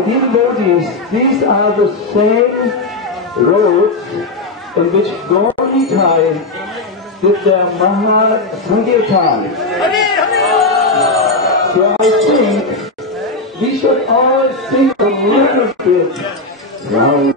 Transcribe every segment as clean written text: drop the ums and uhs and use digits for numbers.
My dear devotees, these are the same roads in which Gaurahari did their sankirtana. So I think we should all sing a little bit round.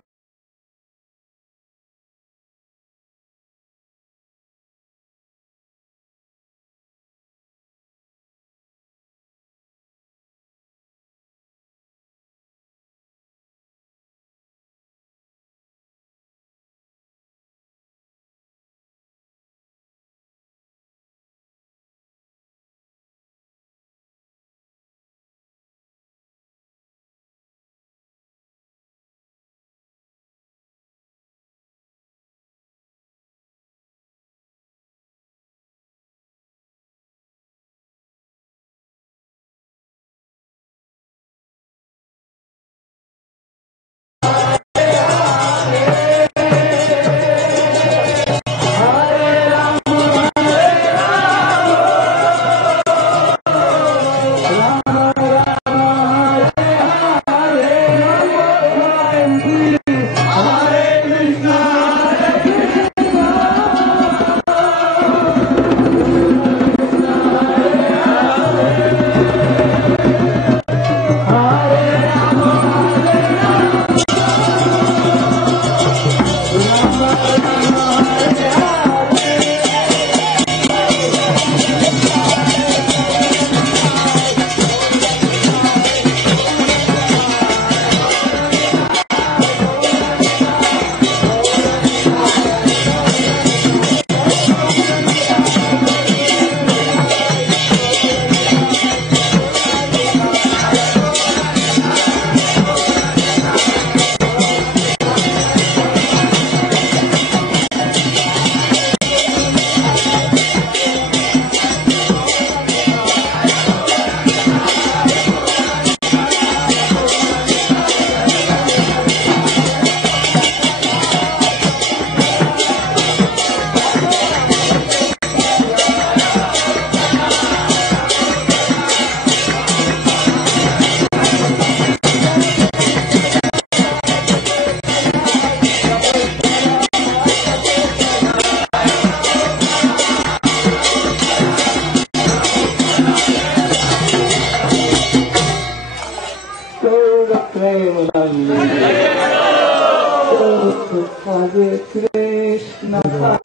Hare Krishna,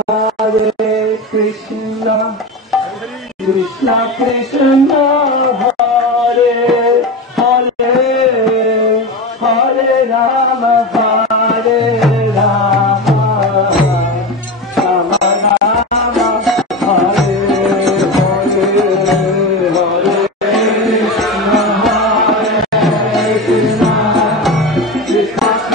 Hare Krishna, Krishna Krishna, Hare Hare, Hare Rama, Hare Rama, Rama Rama, Hare Hare, Hare Krishna, Hare Krishna, Krishna Hare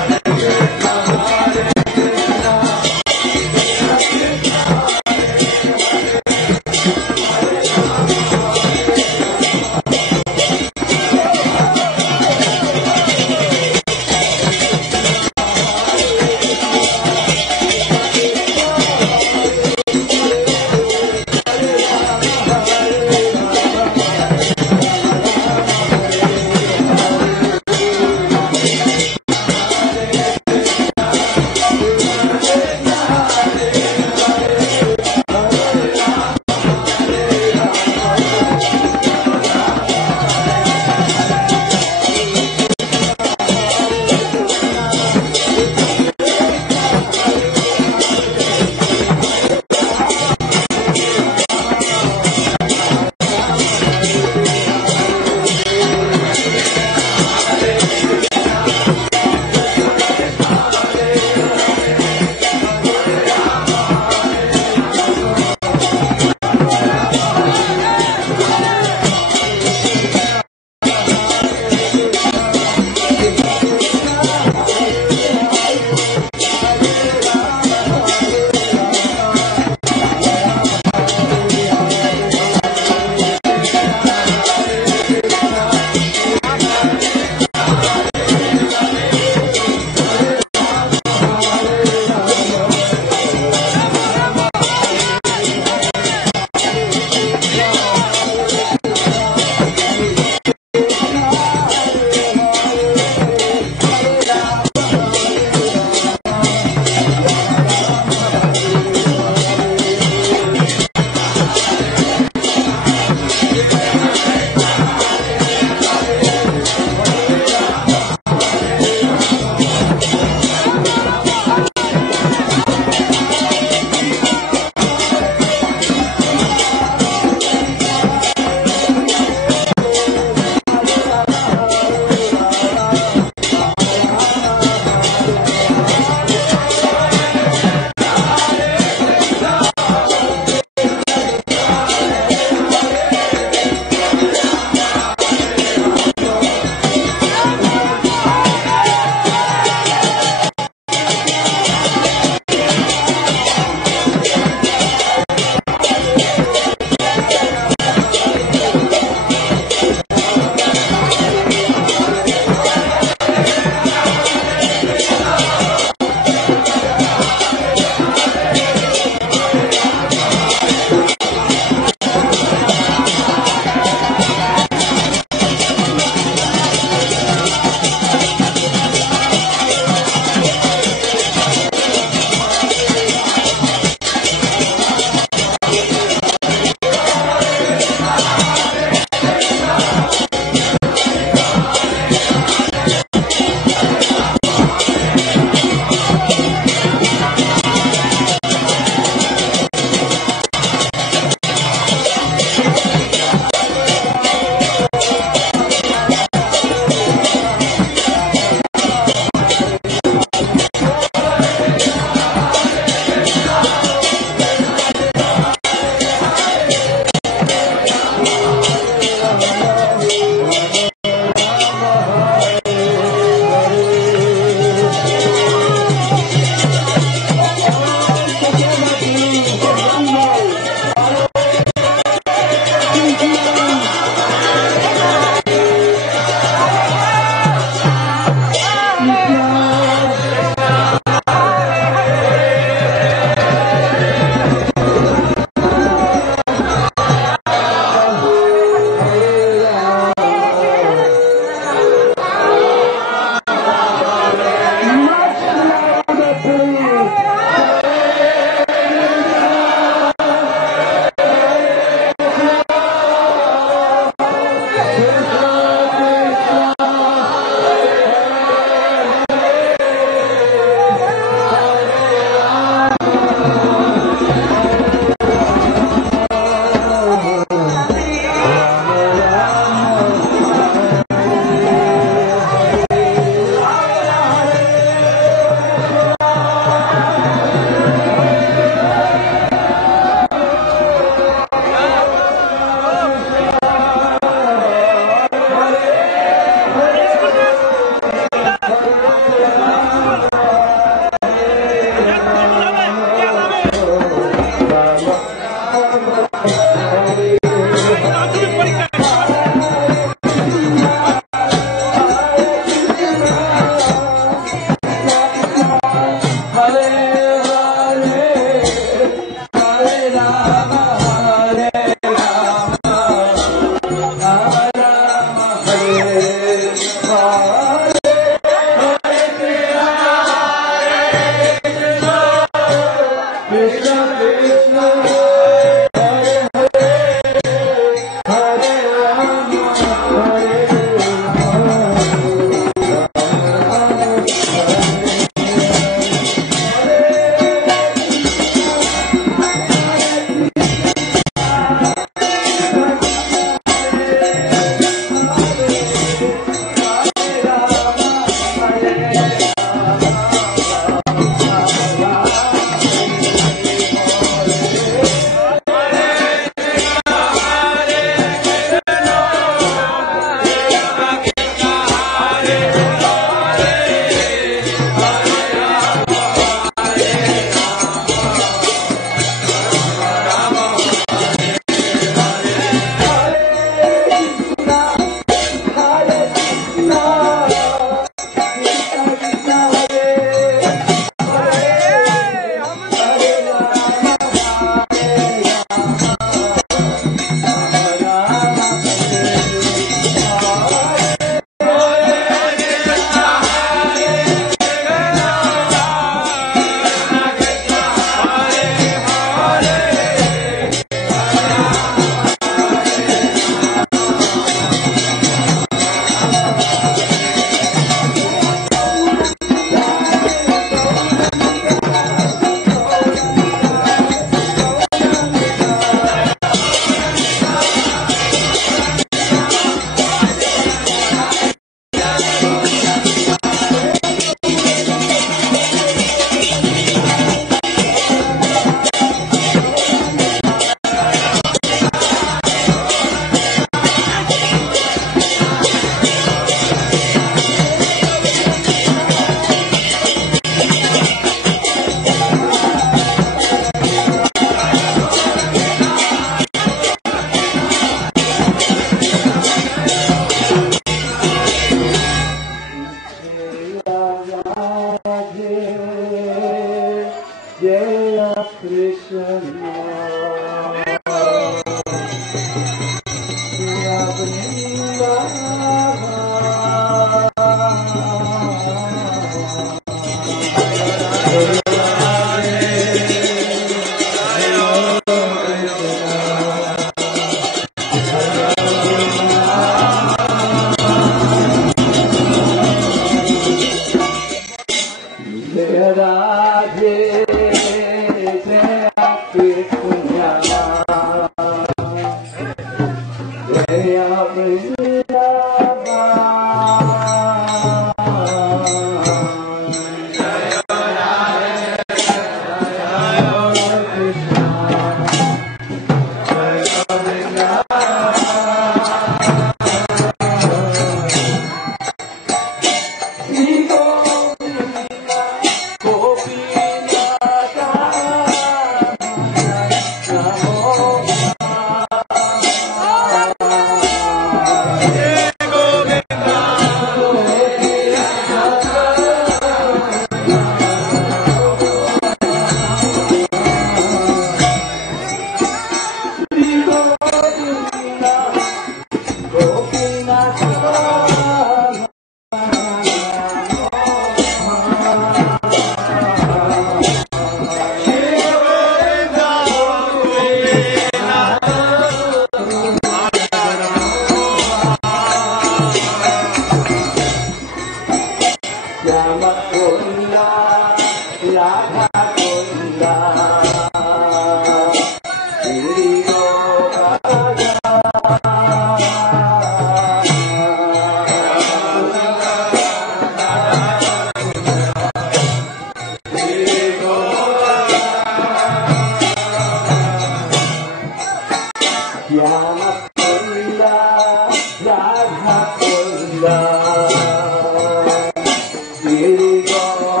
Here we go.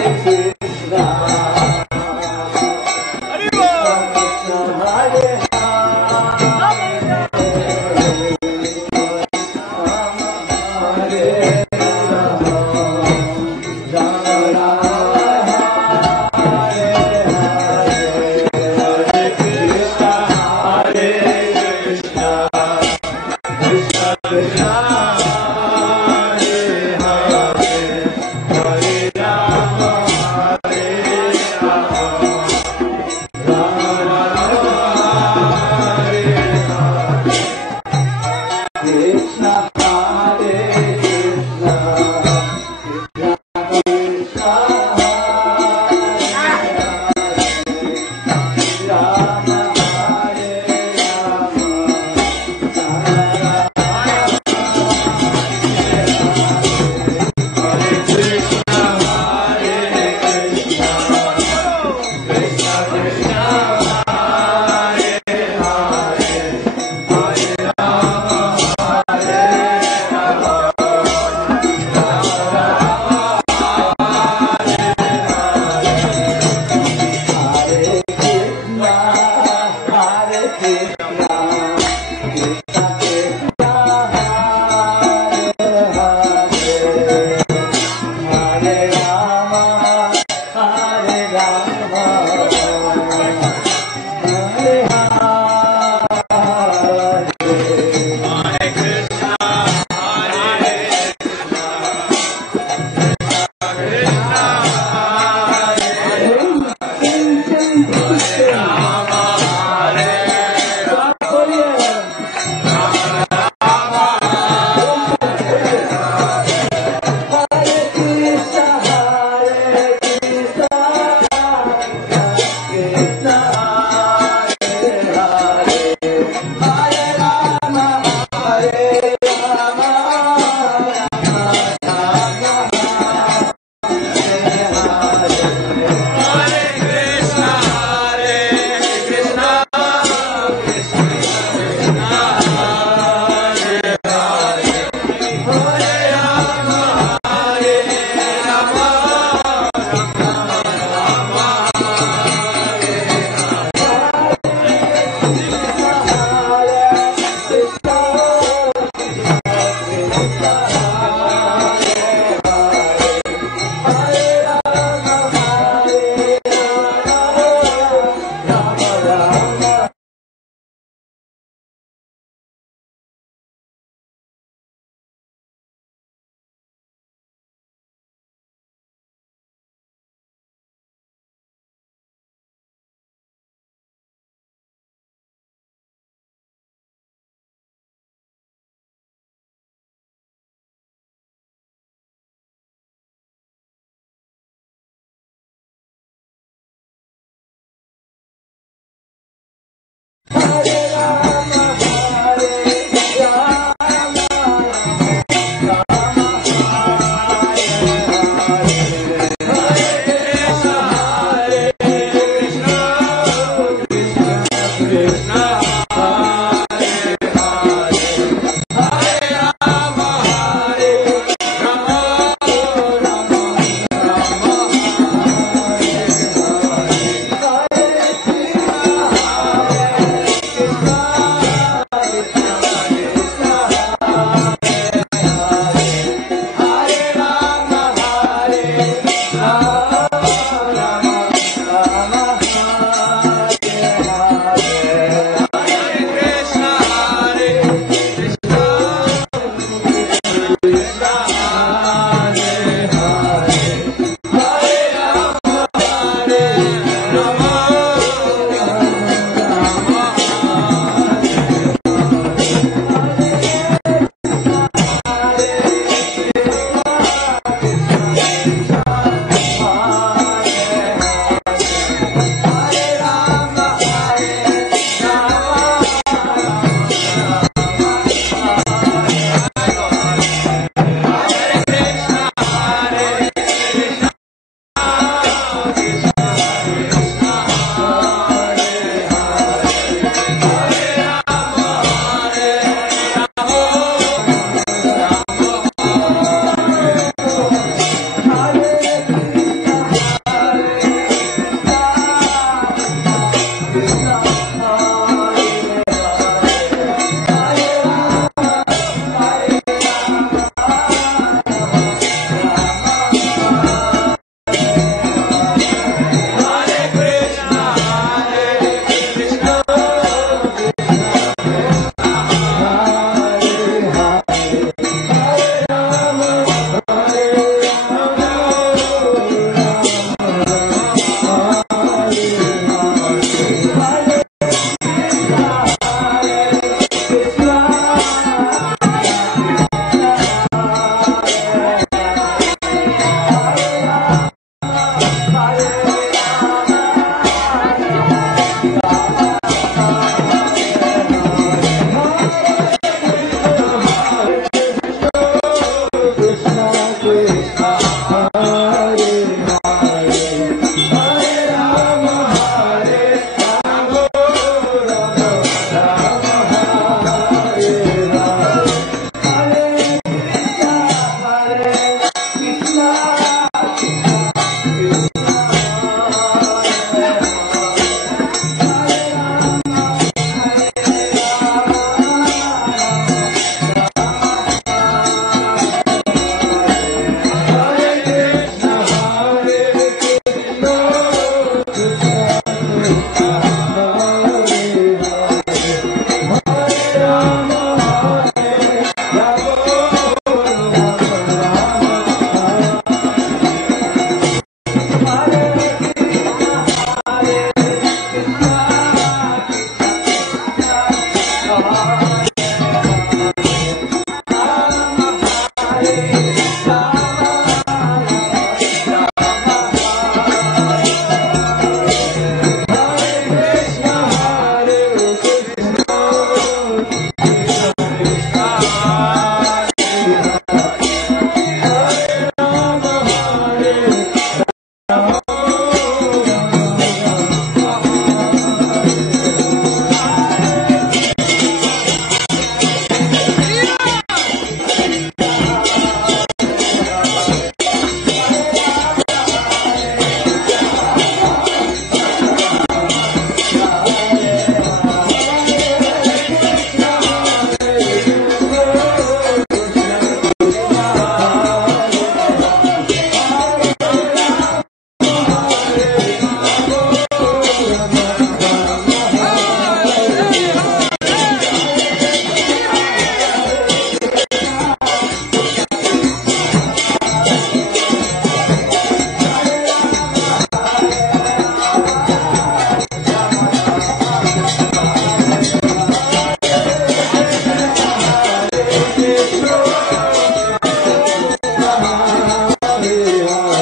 Hare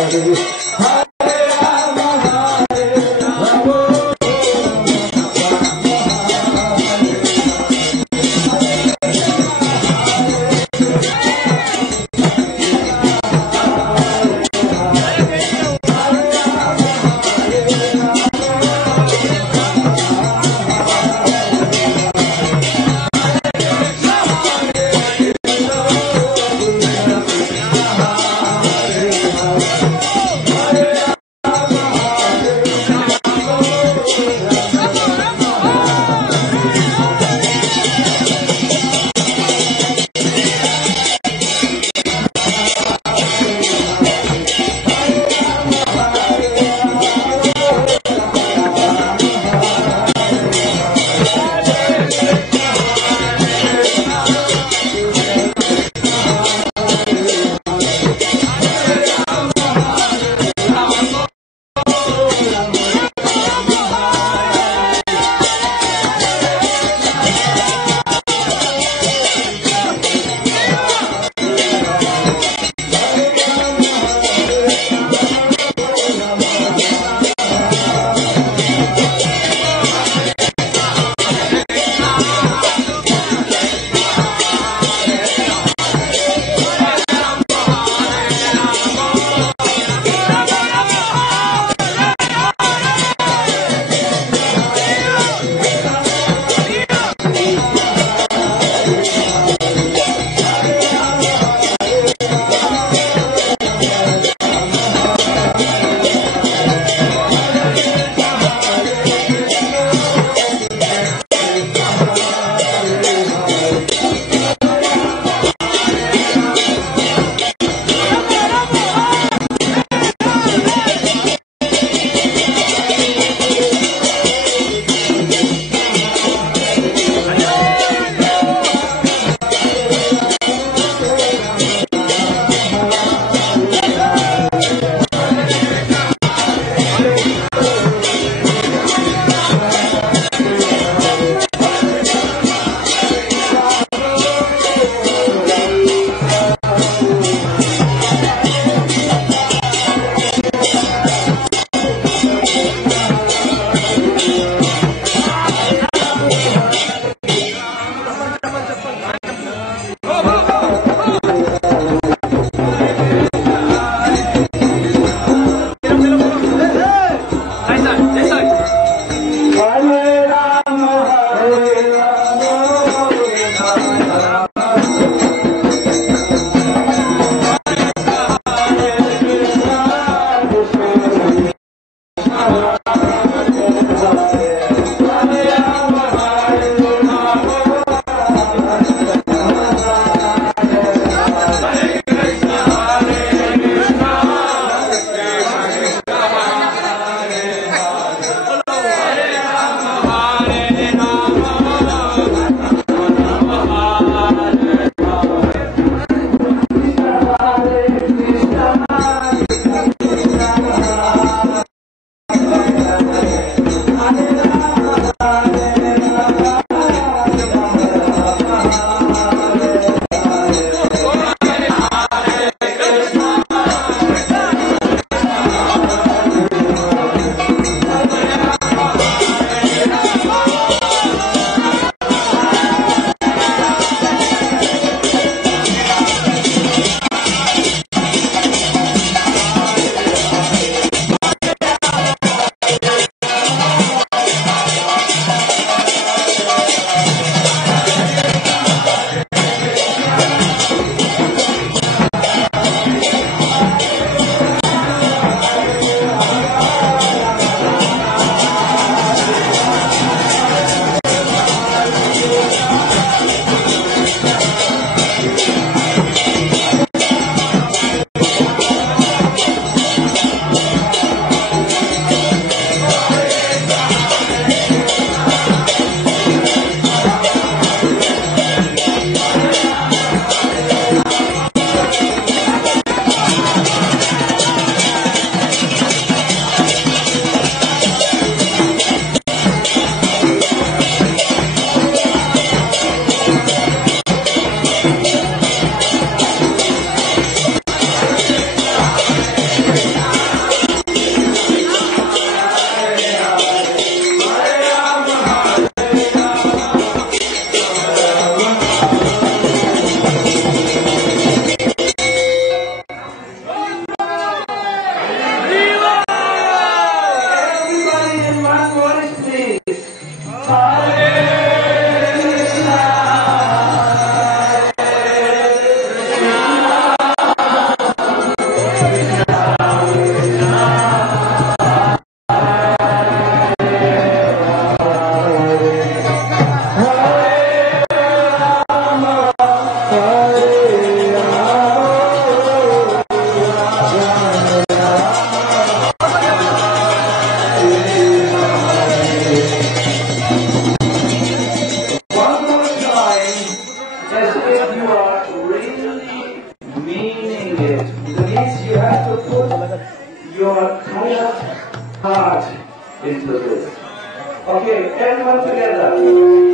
Hare your entire heart into this. Okay, everyone together.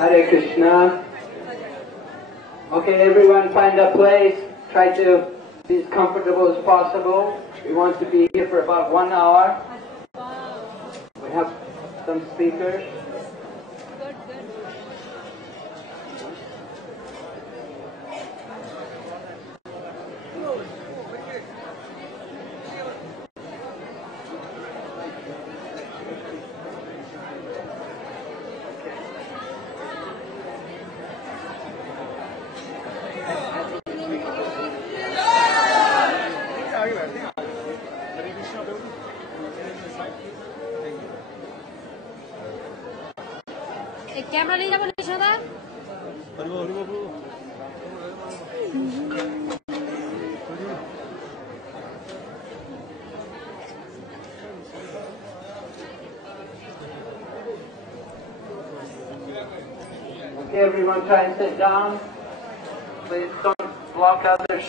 Hare Okay, everyone find a place. Try to be as comfortable as possible. We want to be here for about 1 hour. We have some speakers. Camera ले जाओ निशा Okay, everyone try and sit down. Please don't block others.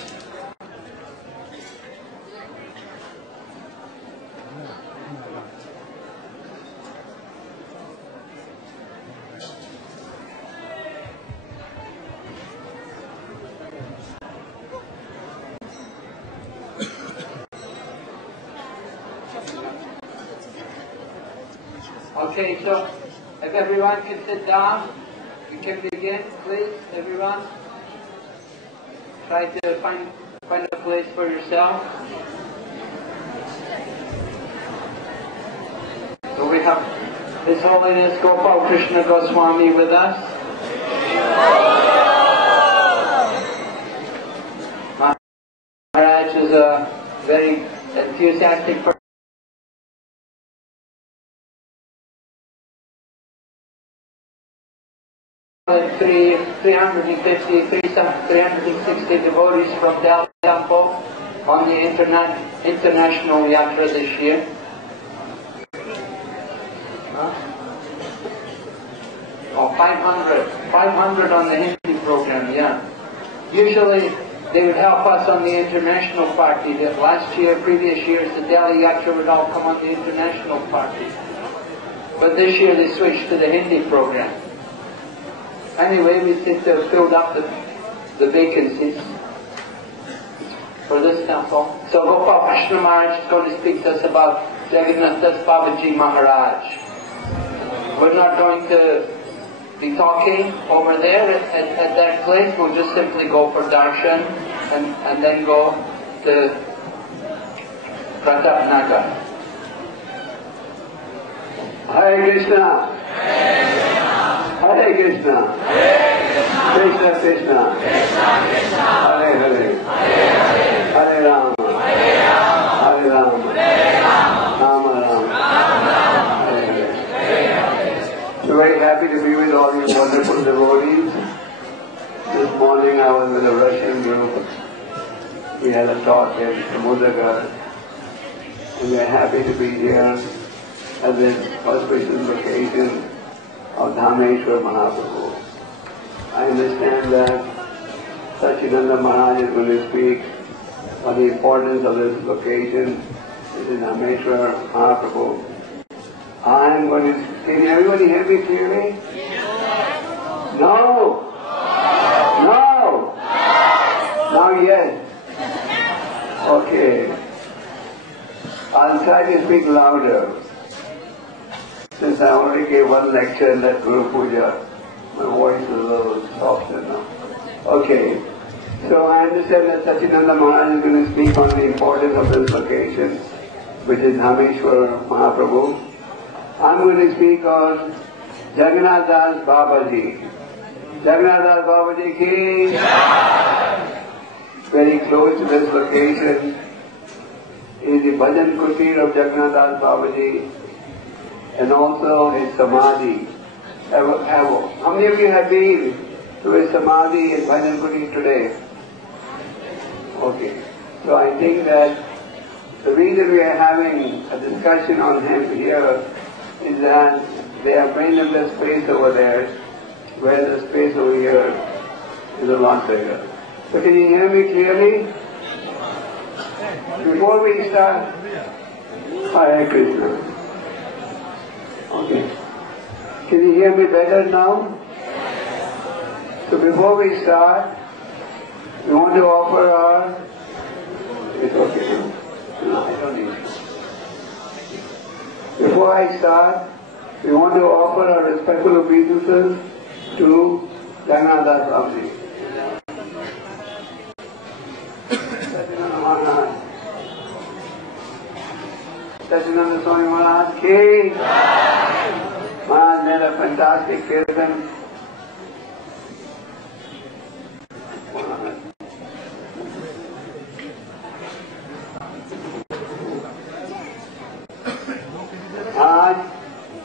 Okay, so if everyone can sit down, we can begin, please, everyone. Try to find a place for yourself. So we have His Holiness Gopal Krishna Goswami with us. Maharaj is a very enthusiastic person. 360 devotees from Delhi Temple on the international yatra this year. Oh, 500 on the Hindi program, yeah. Usually they would help us on the international party. Last year, previous years, the Delhi yatra would all come on the international party. But this year they switched to the Hindi program. Anyway, we seem to have filled up the vacancies for this temple. So Gopal Krishna Maharaj is going to speak to us about Jagannath Das Babaji Maharaj. We're not going to be talking over there at that place. We'll just simply go for darshan and then go to Pratap Nagar. Hare Krishna. Hare Krishna. Krishna Krishna. Hare Hare. Hare Rama. Hare Rama. Rama Rama. Hare Hare. So very happy to be with all you wonderful devotees. This morning I was with a Russian group. We had a talk at Samudragar. And we are happy to be here at this auspicious occasion of Dhameshwar Mahaprabhu. I understand that Sachinanda Maharaj is going to speak on the importance of this occasion. This is Dhameshwar Mahaprabhu. I am going to... Can everybody hear me clearly? No! No! Now yes. Okay. I'll try to speak louder. Since I already gave one lecture in that Guru Puja, my voice is a little softer now. Okay. So I understand that Sachinanda Maharaj is going to speak on the importance of this occasion, which is Dhameshwar Mahaprabhu. I'm going to speak on Jagannath Das Babaji. Jagannath Das Babaji ki. Very close to this location is the Bhajan Kutir of Jagannath Das Babaji and also his Samadhi. How many of you have been to his Samadhi in Bhajan Kutir today? Okay. So I think that the reason we are having a discussion on him here is that they have made him the space over there, where the space over here is a lot bigger. So can you hear me clearly? Before we start, Hare Krishna. Okay. Can you hear me better now? So before we start, we want to offer our... It's okay. No, I don't need it. Before I start, we want to offer our respectful obeisances to Jagannath Das Babaji. Sachinanda Swami Maharaj ki. Maharaj made a fantastic kirtan. Maharaj,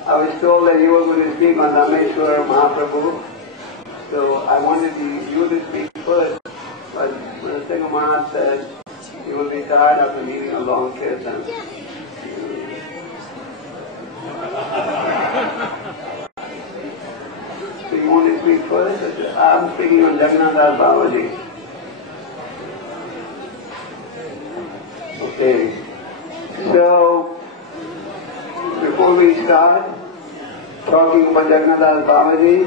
I was told that you were going to speak on Dhameshwar Mahaprabhu, so I wanted you to speak first, but the Singh Maharaj said you will be tired after leading a long kirtan. So you want to speak first? I'm speaking on Jagannath Das Babaji. Okay. So, before we start talking about Jagannath Das Babaji,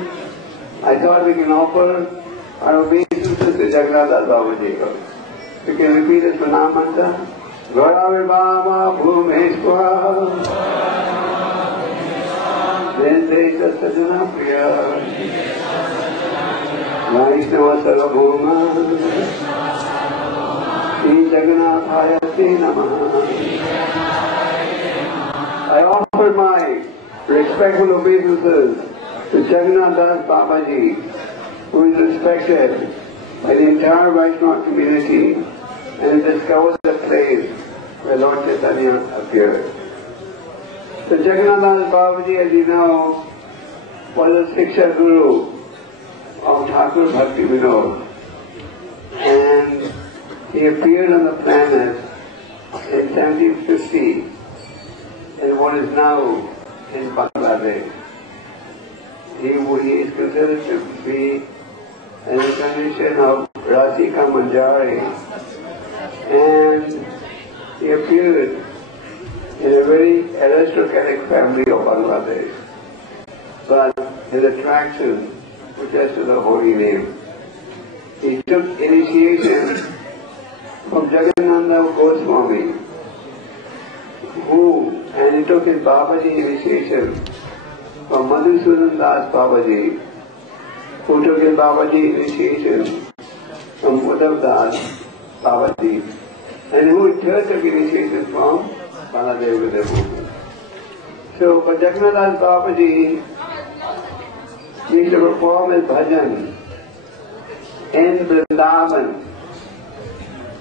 I thought we can offer our obeisances to Jagannath Das Babaji. You can repeat the smaranam mantra. Gaurahari Dente Sajana Priya Vaishnava Sarvabhuma Sri Jagannathaya Namaha. I offer my respectful obeisances to Jagannath Das Babaji, who is respected by the entire Vaishnava community and discovers the place where Lord Chaitanya appeared. So Jagannath Das Babaji, as you know, was a Siksha Guru of Thakur Bhaktivinoda, and he appeared on the planet in 1750 in what is now in Bangladesh. He is considered to be an incarnation of Rasika Manjari, and he appeared in a very aristocratic family of Bangladesh, but his attraction was just to the holy name. He took initiation from Jagannatha Goswami, and he took his Babaji initiation from Madhusudan Das Babaji, who took his Babaji initiation from Uddhav Das Babaji, and who in turn took initiation from Baladev. So, but Jagannath Das Babaji used to perform his bhajan in Vrindavan,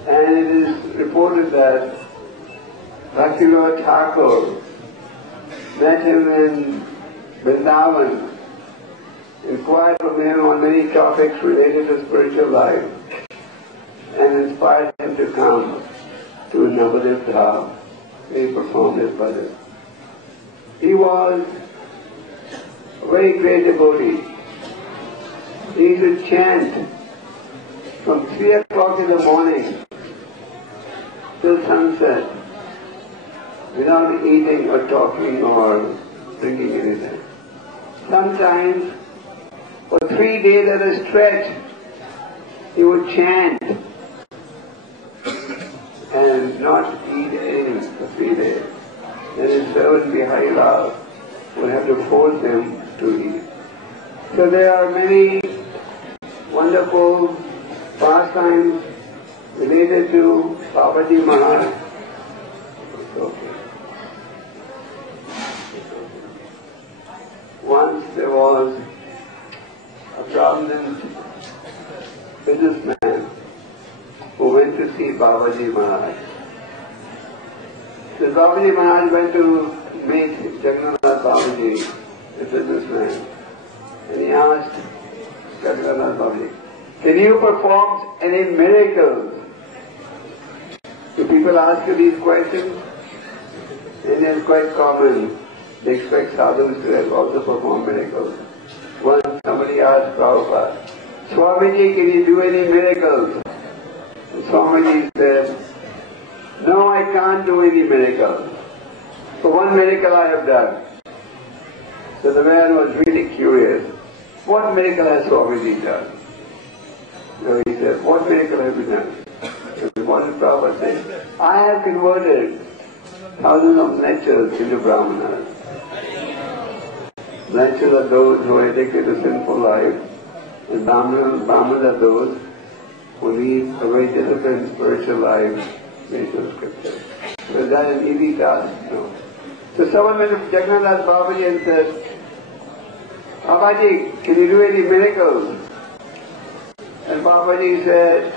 and it is reported that Bhaktivinoda Thakura met him in Vrindavan, inquired from him on many topics related to spiritual life, and inspired him to come to Navadvipa. He performed his bhajan. He was a very great devotee. He used to chant from 3 o'clock in the morning till sunset without eating or talking or drinking anything. Sometimes for 3 days at a stretch he would chant and not eat anything for 3 days. Then his servant Bihayla would have to force him to eat. So there are many wonderful pastimes related to Babaji Maharaj. Okay. Once there was a prominent businessman who went to see Babaji Maharaj. So Babaji Maharaj went to meet Jagannath Babaji, the businessman, and he asked Jagannath Babaji, "Can you perform any miracles?" Do people ask you these questions? And it's quite common. They expect sadhus to have also perform miracles. Once somebody asked Prabhupada, "Swamiji, can you do any miracles?" And Swamiji said, "No, I can't do any miracles. But one miracle I have done." So the man was really curious. What miracle has Swamiji done? So he said, "What miracle have you done?" So what did Prabhupada say? "I have converted thousands of lectures into Brahmanas. Lectures are those who are addicted to sinful life, and Brahmanas are those who lead a very disciplined spiritual life based on scripture." So is that an easy task? No. So someone went to Jagannath Babaji and said, "Babaji, can you do any miracles?" And Babaji said,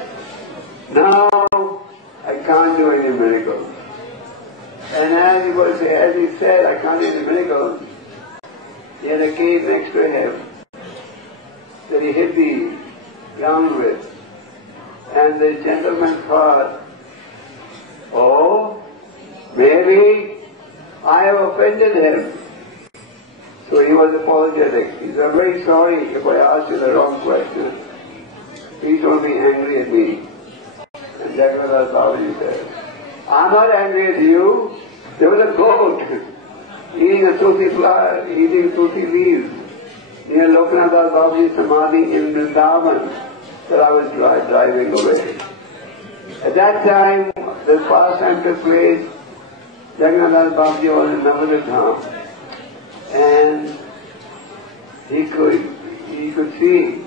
"No, I can't do any miracles." And as he said, "I can't do any miracles," he had a cave next to him that he hit the ground with. And the gentleman thought, "Oh, maybe I have offended him." So he was apologetic. He said, "I'm very sorry if I asked you the wrong question. Please don't be angry at me." And Jagannath Babaji said, "I'm not angry at you. There was a goat eating a tutti flower, eating tutti leaves near Lokanath Babaji's Samadhi in Vrindavan that I was driving away." At that time, the pastime took place. Jagannath Babaji was in Navadvipa, and he could see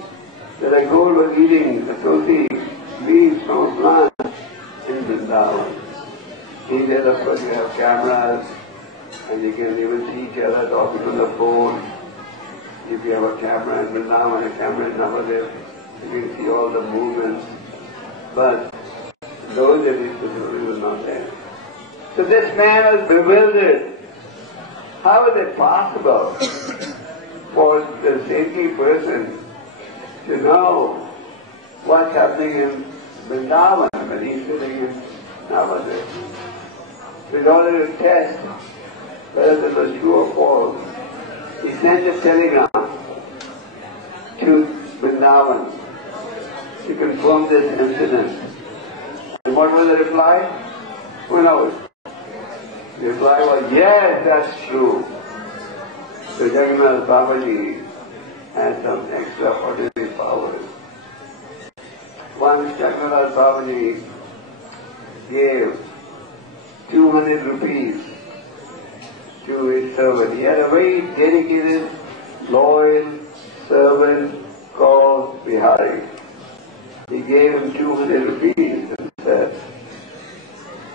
that a goat was eating the tulsi leaves from a plant in Vrindavan. In there, of course, you have cameras, and you can even see each other talking on the phone. If you have a camera in Vrindavan and a camera in Navadvipa, you can see all the movements. But those days, the story was not there. So this man was bewildered. How is it possible for the saintly person to know what's happening in Vrindavan when he's sitting in Navadvipa? So in order to test whether this was true or false, he sent a telegram to Vrindavan to confirm this incident. And what was the reply? Who knows? The reply was, yes, that's true. So Jagannath Babaji had some extraordinary powers. Once Jagannath Babaji gave 200 rupees to his servant. He had a very dedicated, loyal servant called Bihari. He gave him 200 rupees and said,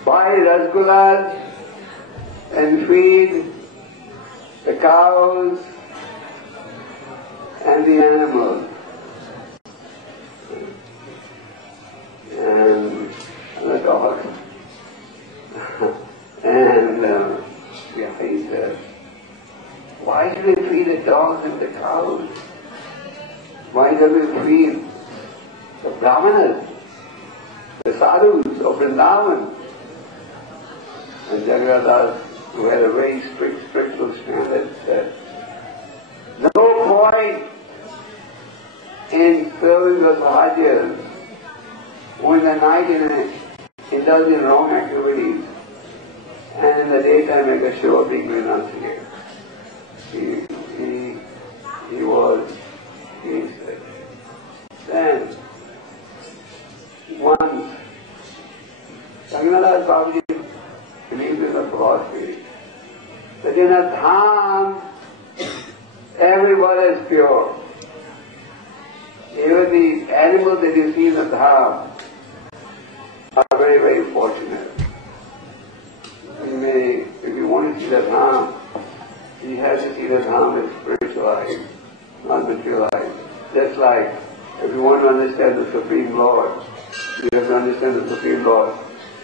buy rasgullas and feed the cows and the animals. And the dogs. And he said, why do we feed the dogs and the cows? Why do we feed the brahmanas, the sadhus of Vrindavan? And Jagannath, who had a very strict spiritual standard, said, no point in serving the sahajas who in the night indulge in wrong activities and in the daytime make a show of being renunciated. He said. Then, once, Jagannath Babaji believed in the philosophy that in a dham, everyone is pure. Even the animals that you see in the dham are very, very fortunate. If you want to see the dham, you have to see the dham as spiritual eyes, not material eyes. Just like if you want to understand the Supreme Lord, you have to understand the Supreme Lord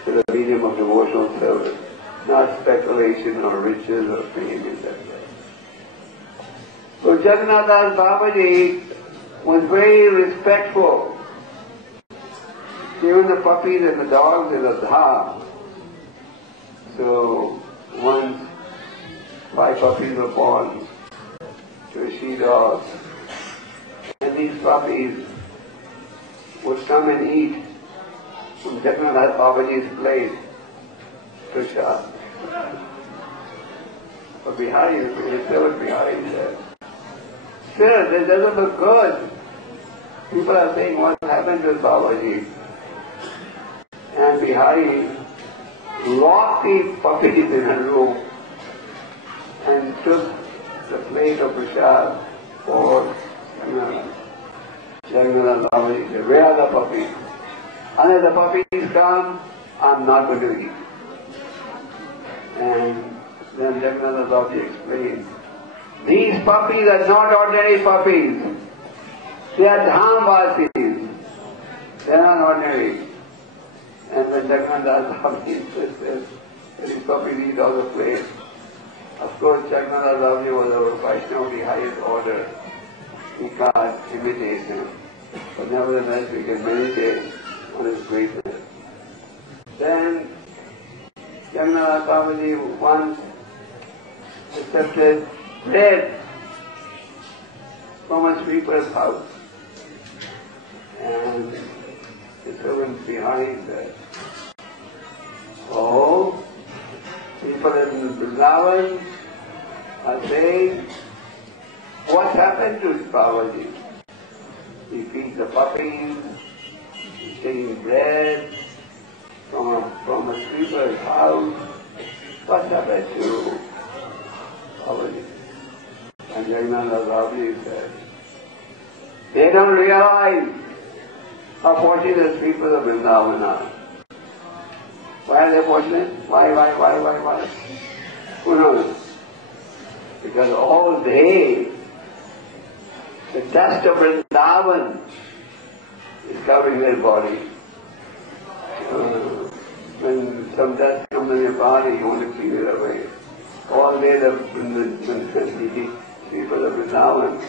through the medium of devotional service, not speculation or riches or fame in that way. So Jagannath Babaji was very respectful. Even the puppies and the dogs in the dham. So once 5 puppies were born to a she-dog, and these puppies would come and eat from Jagannath Babaji's plate, prasad. But Bihari, his servant Bihari said, sir, this doesn't look good. People are saying what happened to Babaji. And Bihari locked the puppies in a room and took the plate of prasad for Jagannath Babaji said, where are the puppies? Unless the puppies come, I'm not going to eat. And then Jagannath Babaji explained, these puppies are not ordinary puppies. They are dhamvasis. They are not ordinary. And when Jagannath Babaji insisted that these puppies eat all the plate, of course Jagannath Babaji was a Vaishnava of the highest order. We can't imitate him. But nevertheless we can meditate on his greatness. Then Jagannath Babaji once accepted bread from a sweeper's house. And the servant behind said, oh, people in Vrindavan are saying, what happened to Babaji? He feeds the puppies, he's taking bread, from a sweeper's house, what happened to Babaji? And Jagannath Babaji said, they don't realize how fortunate people of Vrindavan are. Why are they fortunate? Why? Who knows? Because all day, the dust of Vrindavan is covering their body. When some dust comes on your body, you want to clean it away. All day, the people of Vrindavan,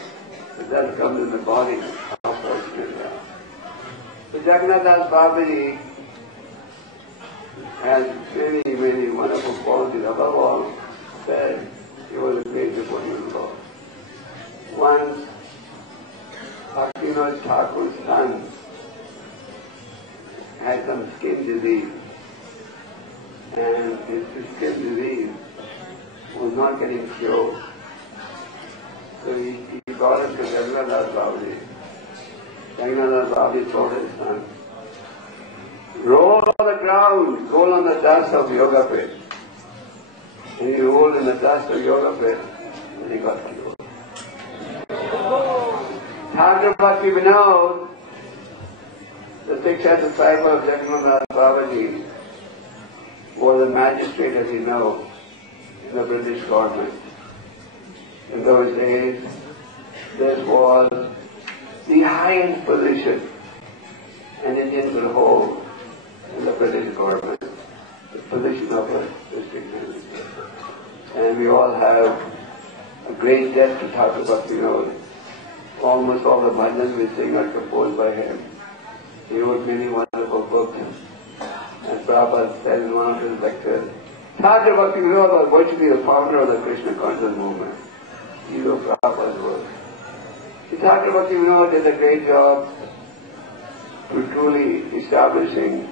the dust comes in the body. How fortunate they are. So Jagannath Babaji has many wonderful qualities. Above all, said he was a great devotee of God. Once, Bhaktivinoda Thakur's son had some skin disease, and his skin disease was not getting cured. So he brought him to Jagannath Babaji. Jagannath Babaji told his son, roll on the ground, roll on the dust of yoga pit. And he rolled in the dust of yoga pit, and he got cured. Thakur Bhaktivinoda, the 6th disciple of Jagannath Babaji, was a magistrate, as you know, in the British government. In those days, this was the highest position an Indian could hold in the British government, the position of a district manager. And we all have a great debt to Thakur Bhaktivinoda. Almost all the bhajans we sing are composed by him. He wrote many wonderful books. And Prabhupada said in one of his lectures, Thakur Bhaktivinoda was virtually the founder of the Krishna conscious movement. He wrote Prabhupada's work. Thakur Bhaktivinoda did a great job to truly establishing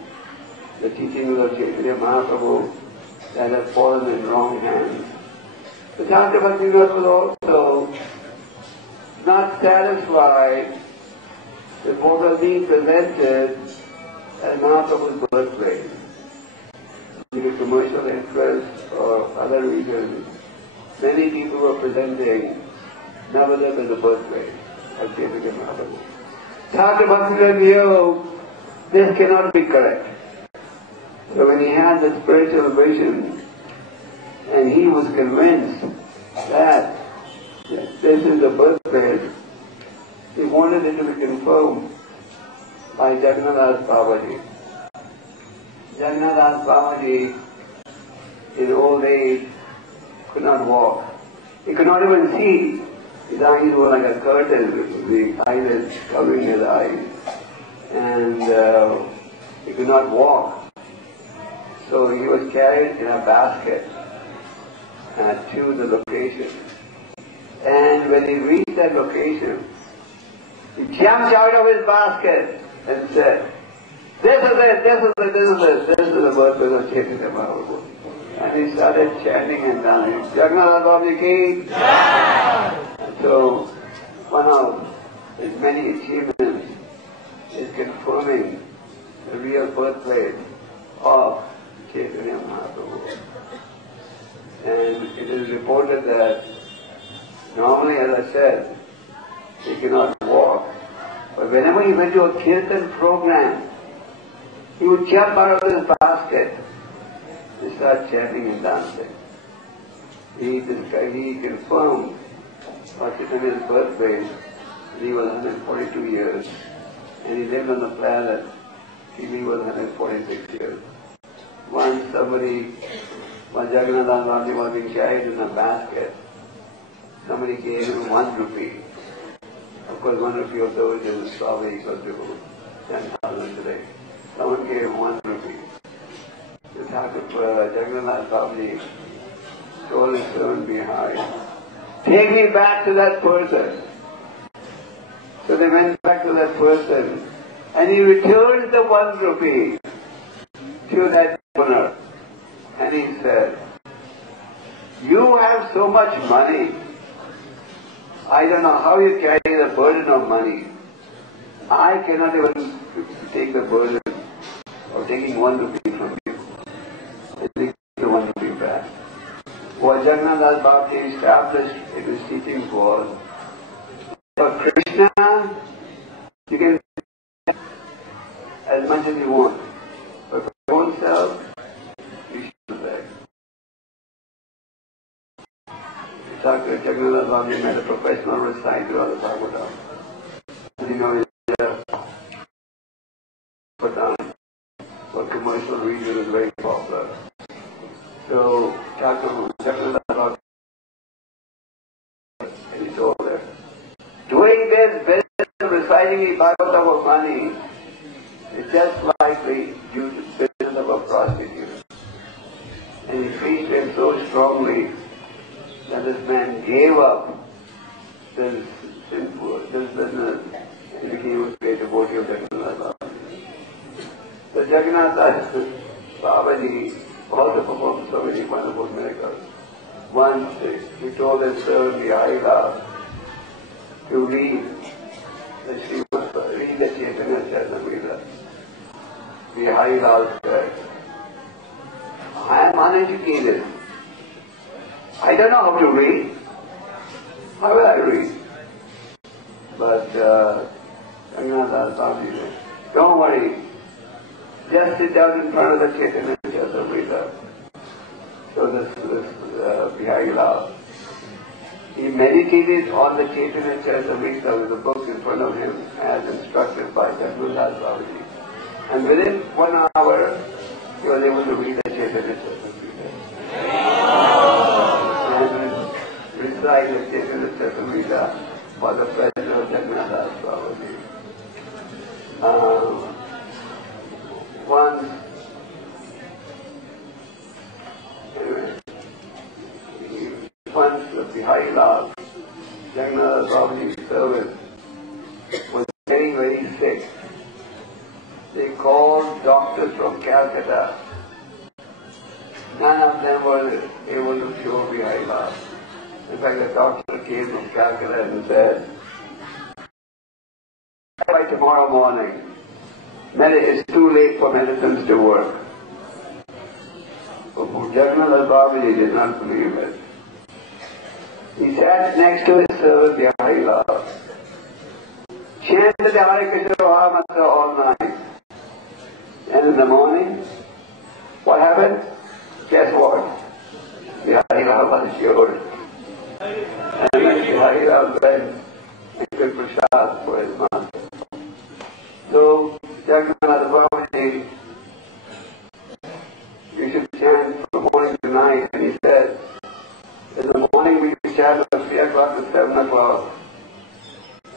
the teaching of Chaitanya Mahaprabhu that had fallen in wrong hands. But Thakur Bhaktivinoda was also not satisfied with what was being presented as Mahaprabhu's birthplace. Due to commercial interests or other reasons, many people were presenting Navadvip as the birthplace of Chaitanya Mahaprabhu. Thakur Bhaktivinoda knew this cannot be correct. So when he had the spiritual vision, and he was convinced that this is the birthplace, he wanted it to be confirmed by Jagannath Babaji. Jagannath Babaji, in old age, could not walk. He could not even see. His eyes were like a curtain, the eyelids covering his eyes. And he could not walk. So he was carried in a basket to the location. And when he reached that location, he jumped out of his basket and said, this is the birthplace of Chaitanya Mahaprabhu. And he started chanting and dancing, Jagannath Babaji ki. And so, one of his many achievements is confirming the real birthplace of Chaitanya Mahaprabhu. And it is reported that normally, as I said, he cannot walk. But whenever he went to a kirtan program, he would jump out of his basket and start chanting and dancing. He confirmed what Chaitanya's birthplace. He was 142 years, and he lived on the planet till he was 146 years. Once Jagannath Babaji was being carried in a basket, somebody gave him 1 rupee. Of course, 1 rupee of those is probably equal to 10,000 today. Someone gave him 1 rupee. The Jagannath Babaji told his servant behind, take me back to that person. So they went back to that person, and he returned the 1 rupee to that owner. And he said, you have so much money. I don't know how you carry the burden of money. I cannot even take the burden of taking 1 rupee from what Jagannath Bhakti established in his teachings was, for Krishna, you can as much as you want, but for your own self, you should beg. Dr. Jagannath Bhakti made a professional reciter of the Bhagavatam. You know, for commercial reason is very popular. So, Dr. Jagannath Bhakti, and he told her, doing this business of reciting the Bhagavatam for money is just like the business of a prostitute. And he preached him so strongly that this man gave up this business and became a great devotee of Jagannath Bhakti. So Jagannath Babaji also performed so many wonderful miracles. Once he told his servant Gaura to read the Srivasa, read the Chaitanya Charitamrita. Gaura said, I am uneducated. I don't know how to read. How will I read? But Jagannath Babaji said, don't worry. Just sit down in front of the Chaitanya Charitamrita. So this Gaura, he meditated on the Chaitanya Charitamrita with the book in front of him as instructed by Jagannath Babaji. And within 1 hour, he was able to read the Chaitanya Charitamrita. And recite the Chaitanya Charitamrita for the pleasure of Jagannath Babaji. Once, the Gaura, Jagannath Babaji's servant, was getting very sick. They called doctors from Calcutta. None of them were able to cure Gaura. In fact, the doctor came from Calcutta and said, by tomorrow morning, it's too late for medicines to work. But Jagannath Babaji did not believe it. He sat next to his servant Gaura, chanted Hare Krishna mantra all night. And in the morning, what happened? Guess what? Gaura was cured. And then Gaura went and took prasad for his master. So, Jagannath Babaji, you should chant from morning to night. And he said, in the morning we chant from 3 o'clock to 7 o'clock.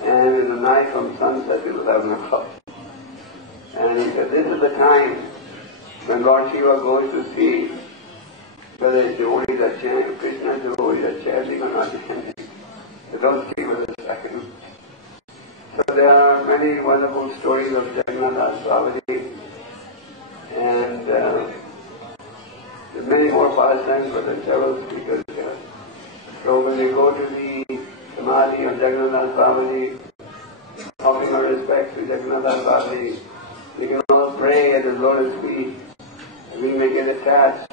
And in the night from sunset to 11 o'clock. And he said, this is the time when Lord Shiva goes to see whether the devotees are chanting, Krishna's devotees are chanting or not chanting. So don't speak with a second. So there are many wonderful stories of Jagannath Babaji, and there are many more pastimes, but there are several speakers here. So when they go to the Samadhi of Jagannath Babaji, offering our respect to Jagannath Babaji, we can all pray at His lotus feet, and we may get attached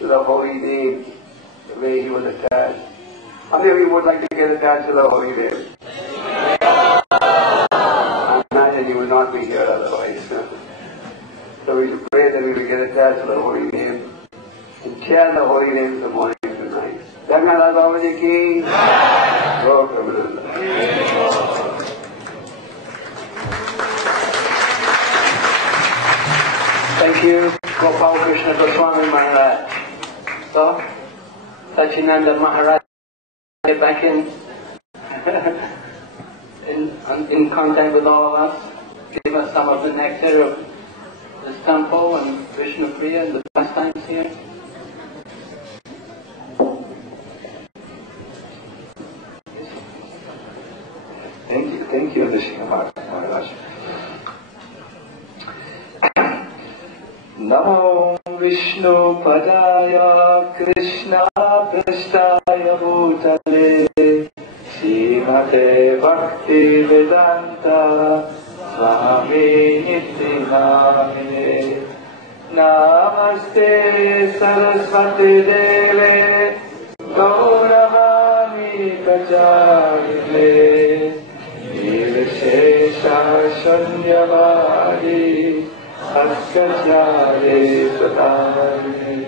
to the holy name the way He was attached. How many of you would like to get attached to the holy name? I imagine you will not be here otherwise. So we should pray that we will get attached to the holy name and chant the holy name in the morning and night. Jagannath Babaji ki Gaura. Thank you, Gopal Krishna Goswami Maharaj. So, Sachinanda Maharaj back in contact with all of us, gave us some of the nectar of this temple and Vishnu Priya and the pastimes here. Thank you, Nishika Maharaj. Namo Vishnu Padaya Krishna Prasthaya Bhutale Srimate Bhaktivedanta Swami Nityanamine Namaste Saraswati Deve Shanyavadi Askachare Tatari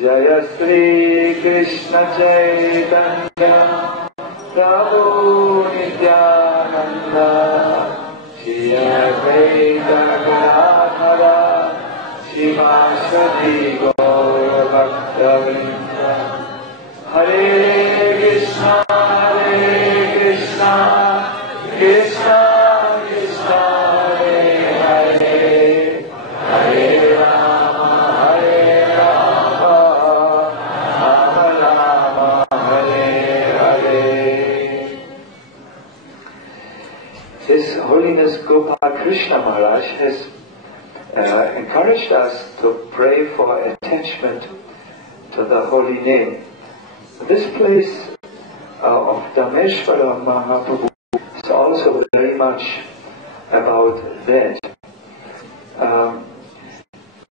Jaya Sri Krishna Chaitanya Prabhu Nityananda Shri Advaita Gadadhara Shivasati Gaura Bhaktivinoda Hare Krishna Krishna Krishna Krishna Hare Hare Hare Rama Rama Rama Hare Hare. His Holiness Gopal Krishna Maharaj has encouraged us to pray for attachment to the holy name. This place of Dhameshwara Mahaprabhu is also very much about that.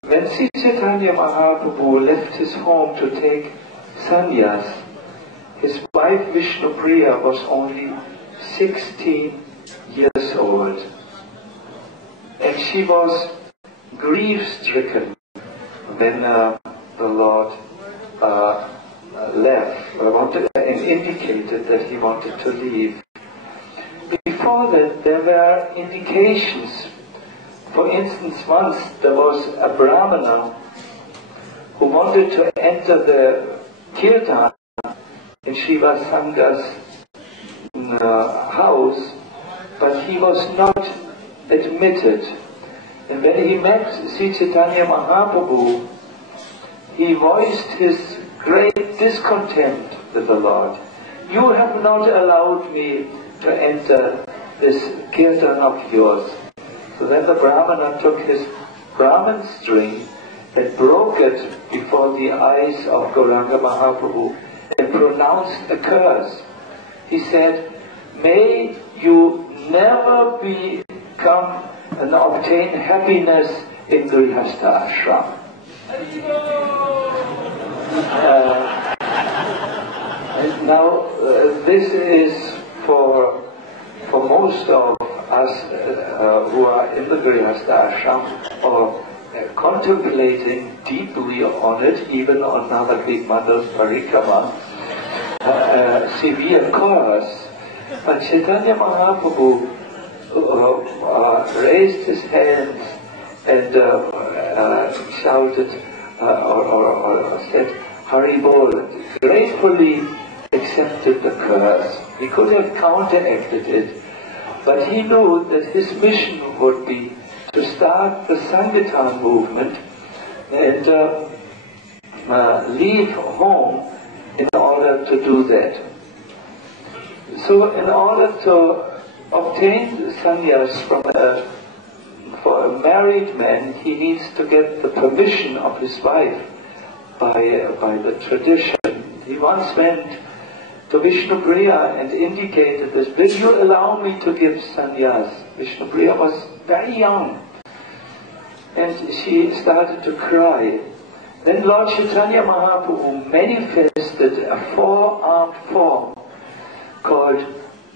When Sri Chaitanya Mahaprabhu left his home to take sannyas, his wife Vishnupriya was only 16 years old. And she was grief-stricken when the Lord left and indicated that he wanted to leave. Before that, there were indications. For instance, once there was a Brahmana who wanted to enter the kirtana in Srivasa's house, but he was not admitted. And when he met Sri Chaitanya Mahaprabhu, he voiced his great discontent with the Lord. You have not allowed me to enter this kirtan of yours. So then the Brahmana took his Brahman string and broke it before the eyes of Gauranga Mahaprabhu and pronounced a curse. He said, may you never become and obtain happiness in Grihastha ashram. Now, this is for most of us who are in the Grihastha ashram or contemplating deeply on it, even on Mandal's Parikrama, severe curse. But Chaitanya Mahaprabhu raised his hands and shouted or said, Hari Bol, gratefully accepted the curse. He could have counteracted it, but he knew that his mission would be to start the sankirtana movement and leave home in order to do that. So in order to obtain sannyas for a married man, he needs to get the permission of his wife by the tradition. He once went to Vishnupriya and indicated this, will you allow me to give sannyas? Vishnupriya was very young and she started to cry. Then Lord Chaitanya Mahaprabhu manifested a four-armed form called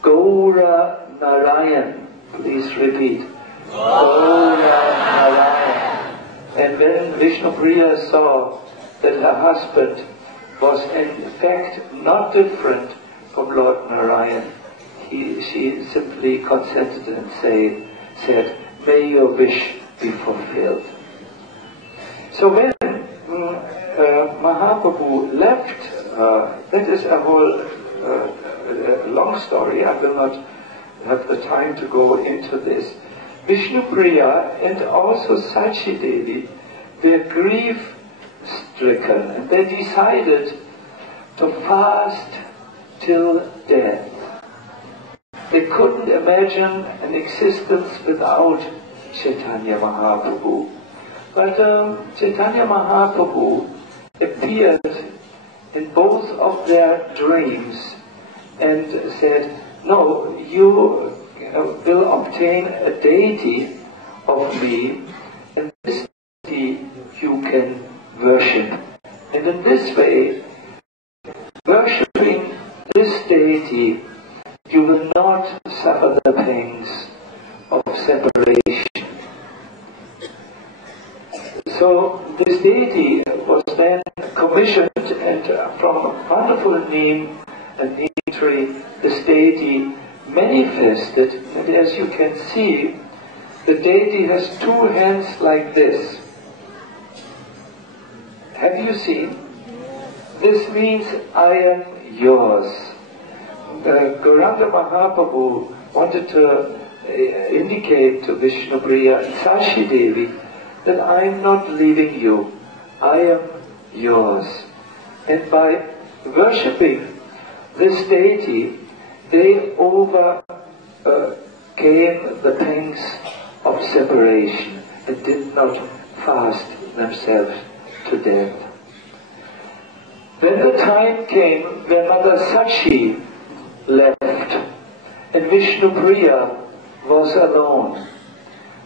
Gaura Narayan. Please repeat. Gaura Narayan. And when Vishnupriya saw that her husband was in fact not different from Lord Narayan, she simply consented and said, may your wish be fulfilled. So when Mahaprabhu left, that is a whole long story, I will not have the time to go into this. Vishnupriya and also Sachi Devi were grief-stricken and they decided to fast till death. They couldn't imagine an existence without Chaitanya Mahaprabhu. But Chaitanya Mahaprabhu appeared in both of their dreams and said, no, you will obtain a deity of me, and this deity you can worship. And in this way, worshipping this deity, you will not suffer the pangs of of separation. So this deity was then commissioned, and from a wonderful neem tree, this deity manifested, and as you can see, the deity has two hands like this. Have you seen? This means I am yours. Gauranga Mahaprabhu wanted to indicate to Vishnupriya and Sashi Devi that I am not leaving you, I am yours. And by worshipping this deity, they overcame the pangs of separation and did not fast themselves to death. Then the time came when Mother Sachi left and Vishnupriya was alone.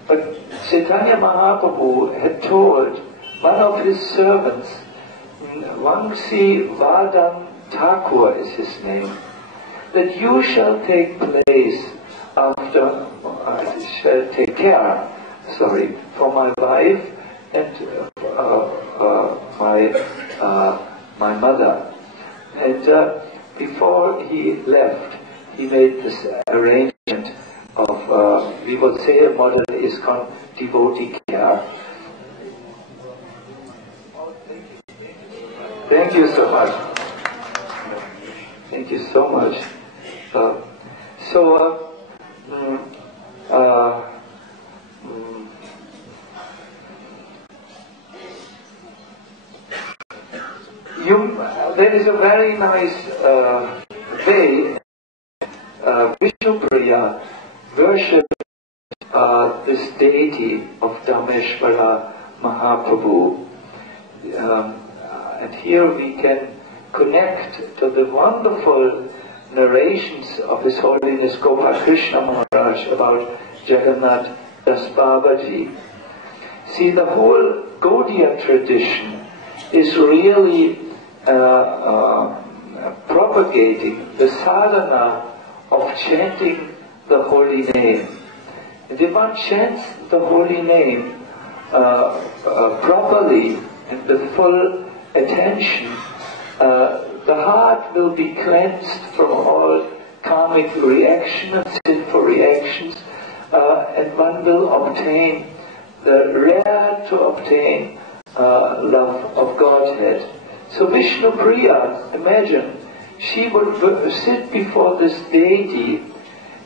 But Chaitanya Mahaprabhu had told one of his servants, Vangsi Radha Thakura is his name, that you shall take place after, shall take care, for my wife and my mother. And before he left, he made this arrangement of, we would say a model is called devotee care. Thank you so much. Thank you so much. There is a very nice way Vishnupriya worshipped this deity of Dhameshwara Mahaprabhu. And here we can connect to the wonderful narrations of His Holiness Gopal Krishna Maharaj about Jagannath Das Babaji. See, the whole Gaudiya tradition is really propagating the sadhana of chanting the holy name. And if one chants the holy name properly and with full attention, the heart will be cleansed from all karmic reactions, sinful reactions, and one will obtain the rare to obtain love of Godhead. So Vishnupriya, imagine, she would sit before this deity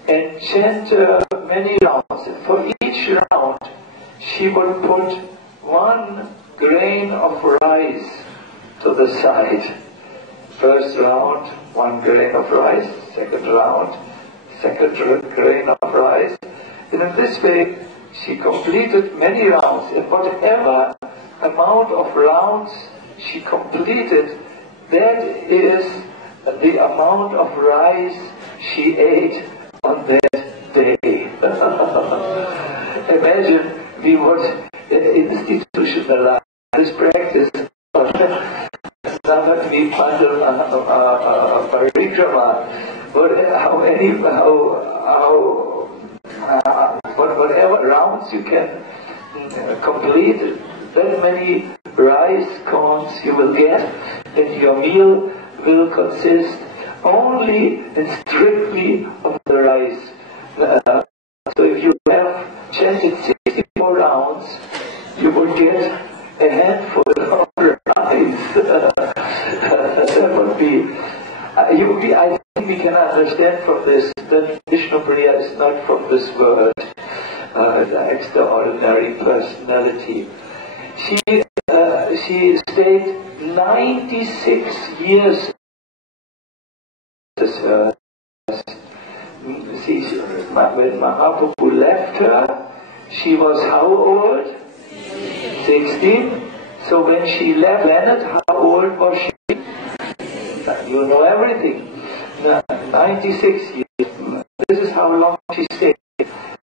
and chant many rounds. And for each round, she would put 1 grain of rice to the side. First round, 1 grain of rice. Second round, 2nd grain of rice. And in this way, she completed many rounds. And whatever amount of rounds she completed, that is the amount of rice she ate on that day. Imagine we would institutionalize this practice of Navadvipa-bhava-taranga, Parikrama, whatever rounds you can complete, that many rice cones you will get, and your meal will consist only and strictly of the rice. So if you have chanted 64 rounds, you will get a handful of rice. That would be, I think we can understand from this that Vishnupriya is not from this world, an extraordinary personality. She stayed 96 years in this earth. See, when Mahaprabhu left her, she was how old? 16. So when she left planet, how old was she? You know everything. 96 years. This is how long she stayed.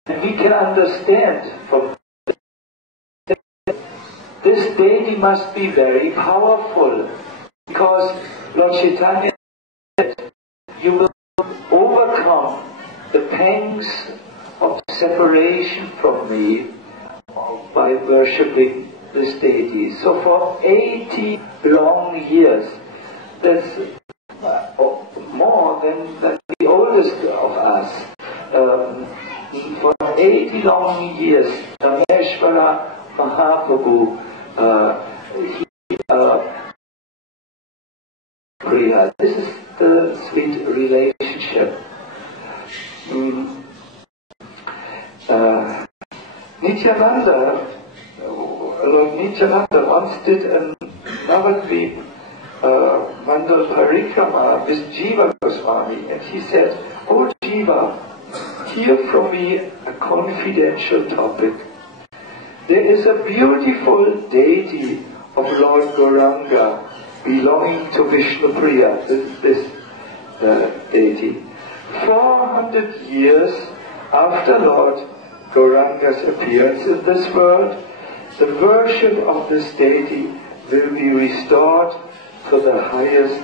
And we can understand from this deity must be very powerful, because Lord Chaitanya said, you will overcome the pangs of separation from me by worshipping this deity. So for 80 long years, that's more than the oldest of us. For 80 long years, Rameshwara Mahaprabhu, Priya. This is the sweet relationship. Lord Nityananda once did a Navadvip Mandal Parikrama with Jiva Goswami, and he said, "Oh Jiva, hear from me a confidential topic. There is a beautiful deity of Lord Gauranga belonging to Vishnu Priya, this deity. 400 years after Lord Gauranga's appearance in this world, the worship of this deity will be restored to the highest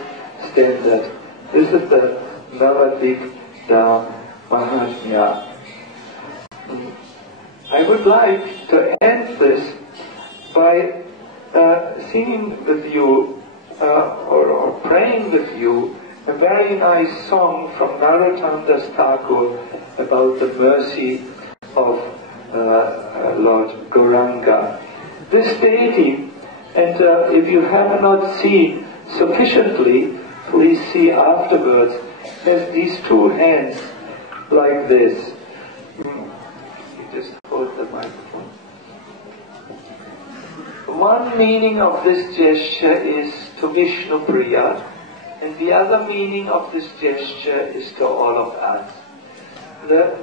standard." This is the Navadvipa Mahatmya. I would like to end this by singing with you or praying with you a very nice song from Narottam Thakur about the mercy of Lord Gauranga. This deity, and if you have not seen sufficiently, please see afterwards, has these two hands like this. You just hold the microphone. One meaning of this gesture is to Vishnu Priya, and the other meaning of this gesture is to all of us.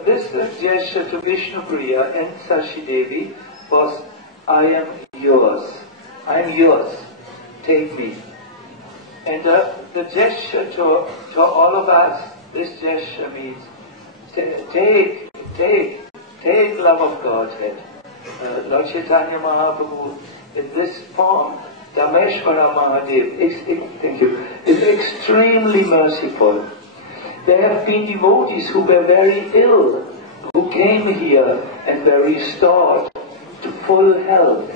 This gesture to Vishnu Priya and Sashi Devi was, "I am yours. I am yours. Take me." And the gesture to all of us, this gesture means, take love of Godhead. Lord Chaitanya Mahaprabhu, in this form, Dameshwara Mahadev, thank you, is extremely merciful. There have been devotees who were very ill, who came here and were restored to full health.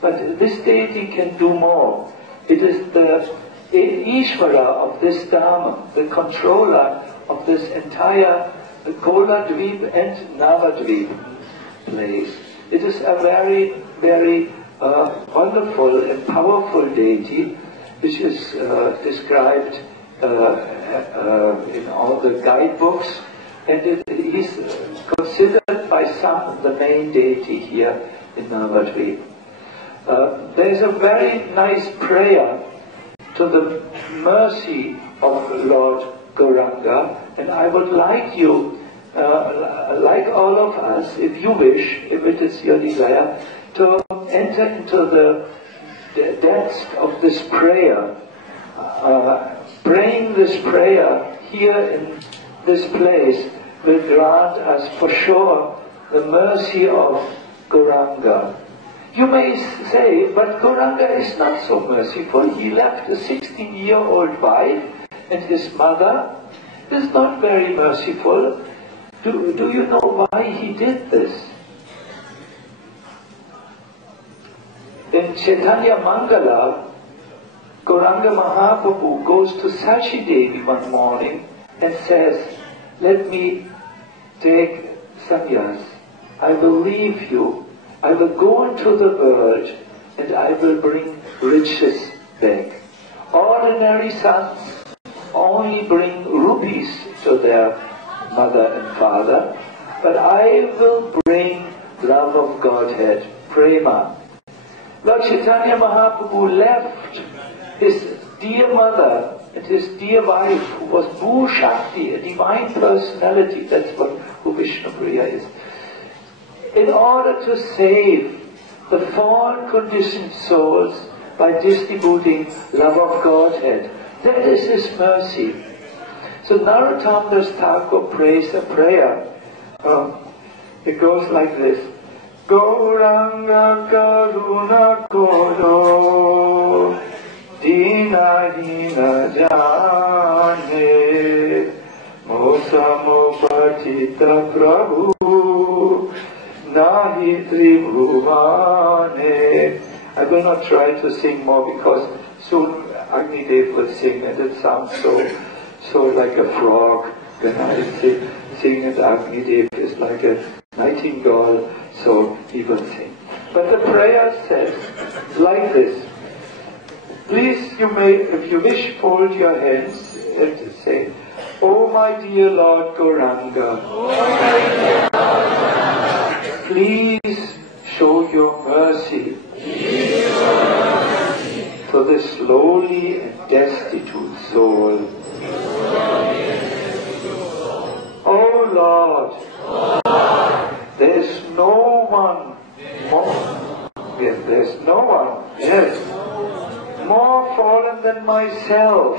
But this deity can do more. It is the Ishvara of this Dharma, the controller of this entire Koladvipa and Navadvipa place. It is a very, very wonderful and powerful deity, which is described in all the guidebooks, and it is considered by some the main deity here in Navadvipa. There is a very nice prayer to the mercy of Lord Gauranga, and I would like you, like all of us, if you wish, if it is your desire, to enter into the depths of this prayer. Praying this prayer here in this place will grant us for sure the mercy of Gauranga. You may say, but Gauranga is not so merciful. He left a 16-year-old wife, and his mother is not very merciful. Do you know why he did this? In Chaitanya Mangala, Gauranga Mahaprabhu goes to Sachi Devi one morning and says, "Let me take sannyas. I will leave you. I will go into the world and I will bring riches back. Ordinary sons only bring rupees to their mother and father, but I will bring love of Godhead, prema." Lord Chaitanya Mahaprabhu left his dear mother and his dear wife, who was Bhu Shakti, a divine personality, that's who Vishnu Priya is, in order to save the fallen conditioned souls by distributing love of Godhead. That is his mercy. So Narottam Thakur prays a prayer. It goes like this. Gauranga karuna koro dina hina jane mosamo pachita prabhu Nahi Tribhuvane. I will not try to sing more because soon Agni Dev will sing and it sounds so like a frog when I sing and Agni Dev is like a nightingale, so he will sing. But the prayer says like this. Please, you may, if you wish, fold your hands and say, "Oh my dear Lord Gauranga, please show your mercy to this lowly and destitute soul. Oh Lord, there is no one more, more fallen than myself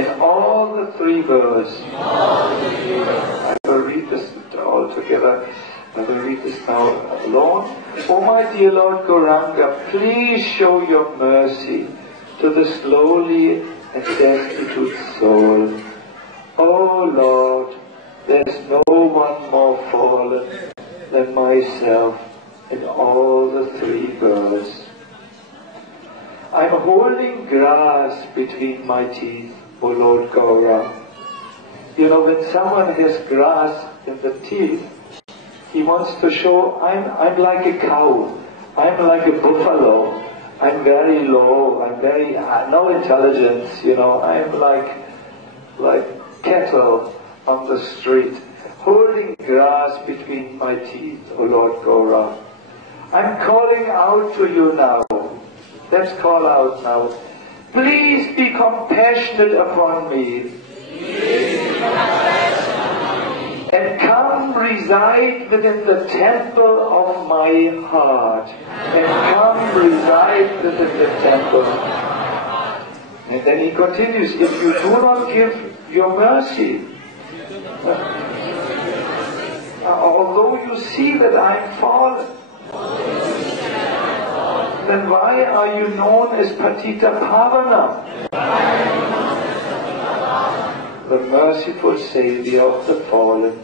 in all the three worlds." I will read this all together. I will read this now alone. "Oh my dear Lord Gauranga, please show your mercy to this lowly and destitute soul. Oh Lord, there is no one more fallen than myself in all the three worlds. I'm holding grass between my teeth, O Lord Gaura." You know, when someone has grass in the teeth, he wants to show, I'm like a cow, I'm like a buffalo, I'm very low, I'm very, no intelligence, you know, I'm like cattle on the street, holding grass between my teeth, O Lord Gaura. I'm calling out to you now. Let's call out now. Please be compassionate upon me. And come reside within the temple of my heart. And come reside within the temple. And then he continues, if you do not give your mercy, although you see that I am fallen, then why are you known as päda-sevanam, the merciful Savior of the fallen?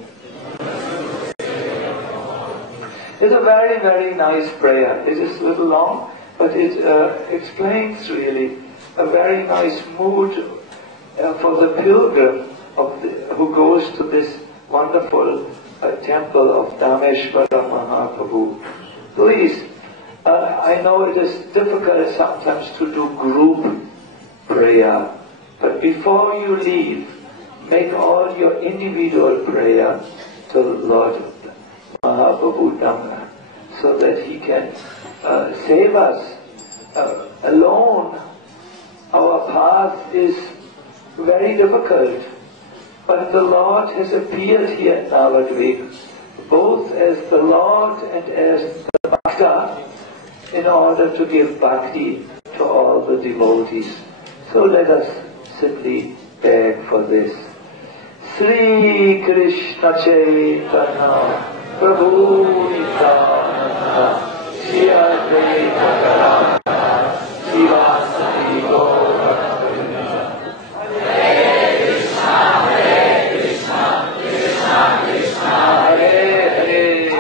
It's a very, very nice prayer. It is a little long, but it explains really a very nice mood for the pilgrim who goes to this wonderful temple of Dhameshwara Mahaprabhu. Please, I know it is difficult sometimes to do group prayer, but before you leave, make all your individual prayer to Lord Mahaprabhu Dhamma, so that he can save us. Alone, our path is very difficult, but the Lord has appeared here in Navadvip, both as the Lord and as the Bhakta, in order to give bhakti to all the devotees. So let us simply beg for this. Sri Krishna Chaitanya Prabhu Nityananda Sri Advaita Srivasa Gaura. Hare Krishna, Krishna Krishna, Hare Hare,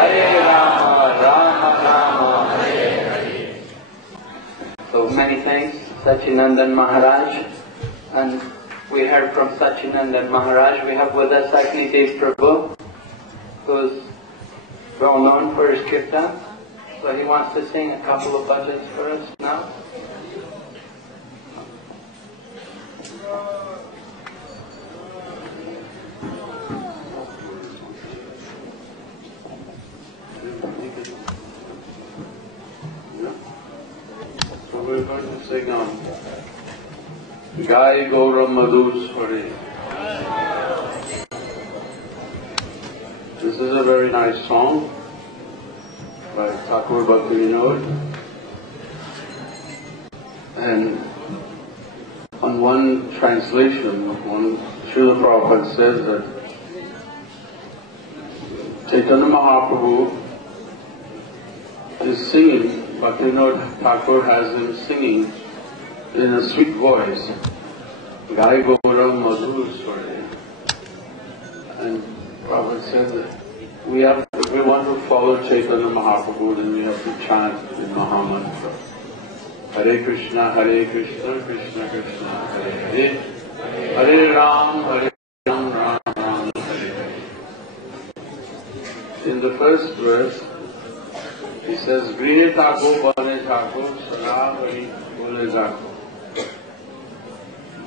Hare Rama, Rama Rama, Hare Hare. So many thanks, Sachinandan Maharaj. And we heard from Sachinandan Maharaj. We have with us Agni Dev Prabhu, who is well known for his kirtan. So he wants to sing a couple of bhajans for us now. So we're going to sing Gai Gaura Madhuswari. This is a very nice song by Thakur Bhaktivinoda. And on one translation, Srila Prabhupada says that Chaitanya Mahaprabhu is singing, Bhaktivinoda Thakur has him singing in a sweet voice, Gai Gaura Madhuswari. And Prabhupada said that if we want to follow Chaitanya Mahaprabhu, then we have to chant the Mahamantra. Hare Krishna, Krishna Krishna, Hare Hare, Hare Ram, Ram Ram, Hare Hare. In the first verse, he says, Grihe Tako Bane Tako, Sarabari Bole Tako.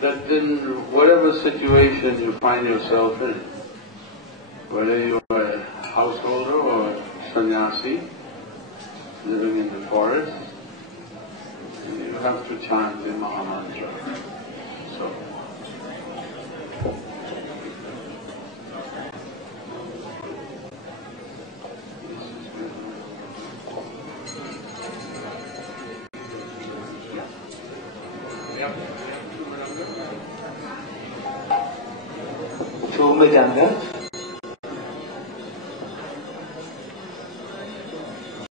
That in whatever situation you find yourself in, whether you are a householder or a sannyasi living in the forest, you have to chant the Mahamantra. So, Chu Madanga.